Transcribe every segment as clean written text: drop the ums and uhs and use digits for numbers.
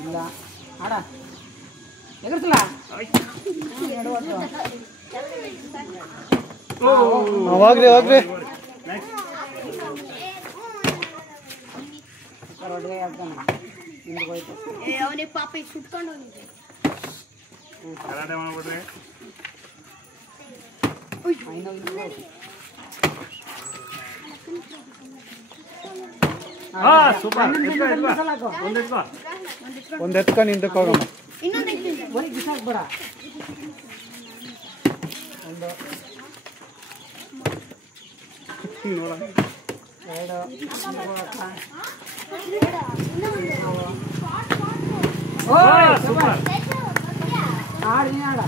ಇಲ್ಲ ಆಡ ಎಗರ್ಸಲ್ಲ ಹೋಗ್ರಿ ಹೋಗ್ರಿ ಅವನಿಗೆ ಪಾಪ ಸುಟ್ಕೊಂಡು ಕರಾಟೆ ಮಾಡ್ಬಿಟ್ರೆ ಸೂಪರ್ ಒಂದು ಎತ್ಕೊಂಡು ಹಿಂದಕ್ಕೆ ಹೋಗಮ್ಮ ಬರೀ ಬಿಸಾಕ್ಬೇಡ ಒಂದು ಸೂಪರ್ ಆಡ ನೀ ಆಡ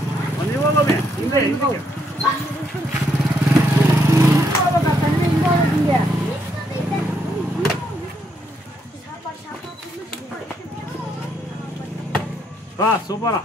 ಸೂಪರ್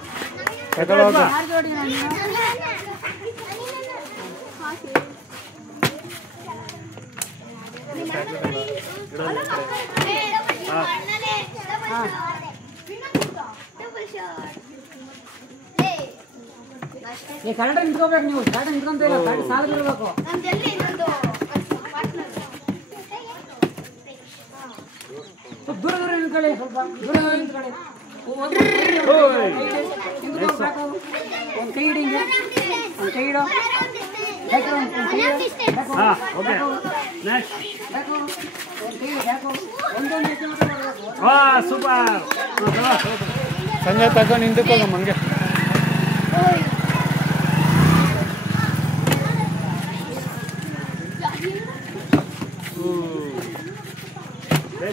ಈ ಕರೆಂಟ್ ನಿಂತ್ಕೋಬೇಕು ನೀವು ಕರೆಂಟ್ ನಿಂತ್ಕೊಂತ ಇಲ್ಲ ಕರೆಂಟ್ ಸಾಲ ಬೀಳ್ಬೇಕು ದೂರ ದೂರ ನಿಂತ್ಕೊಳ್ಳಿ ಸ್ವಲ್ಪ ದೂರ ದೂರ ನಿಂತ್ಕೊಳ್ಳಿ ಒಂದು ಕೈ ಇಡಿ ಹಿಂಗೆ ಒಂದು ಕೈ ಇಡೋ ಸೂಪರ್ ಸಂಜೆ ತಗೊಂಡು ಹಿಂದಕ್ಕೆ ಹೋಗಮ್ಮ ಹಂಗೆ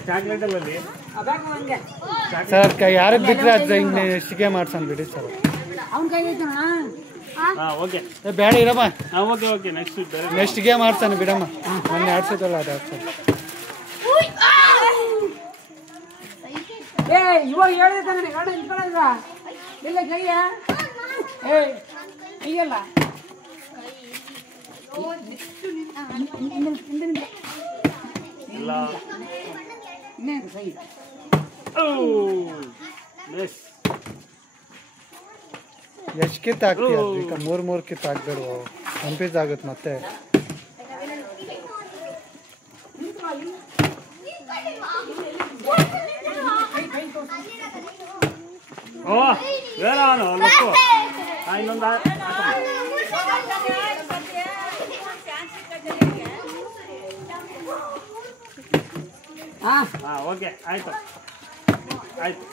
ಚಾಕ್ಲೇಟ್ ಅಲ್ಲಿ ಸರ್ ಯಾರಿಗೆ ಬಿಟ್ಟರೆ ಅದು ಹಿಂಗೆ ಶಿಕೆ ಮಾಡ್ಸೋಣ ಬಿಡಿ ಸರ್ ಅವ್ನ ಕೈ ಐತಣ್ಣ ಓಕೆ ಬೇಡ ಇರಮ್ಮ ಓಕೆ ಓಕೆ ನೆಕ್ಸ್ಟ್ ಗೇಮ್ ಆಡ್ತಾನೆ ಬಿಡಮ್ಮ ಮೊನ್ನೆ ಆಡ್ಸೋದಲ್ಲ ಅದು ಆಡ್ಸೋದು ಏ ಇವಾಗ ಹೇಳಿದೆ ತಾನೆ ಗಾಡಿ ನಿಂತ್ಕೊಳ್ಳೋದ್ರ ಇಲ್ಲ ಕೈಯ ಏ ಕೈಯಲ್ಲ ಇಲ್ಲ ಇನ್ನೇನು ಕೈ ಎಷ್ಟು ಕಿತ್ತು ಹಾಕ್ತೀಯ ಈಗ ಮೂರು ಕಿತ್ತು ಹಾಕ್ಬೇಡು ಕನ್ಫ್ಯೂಸ್ ಆಗುತ್ತೆ ಮತ್ತೆ ಇನ್ನೊಂದು ಓಕೆ ಆಯ್ತು ಆಯ್ತು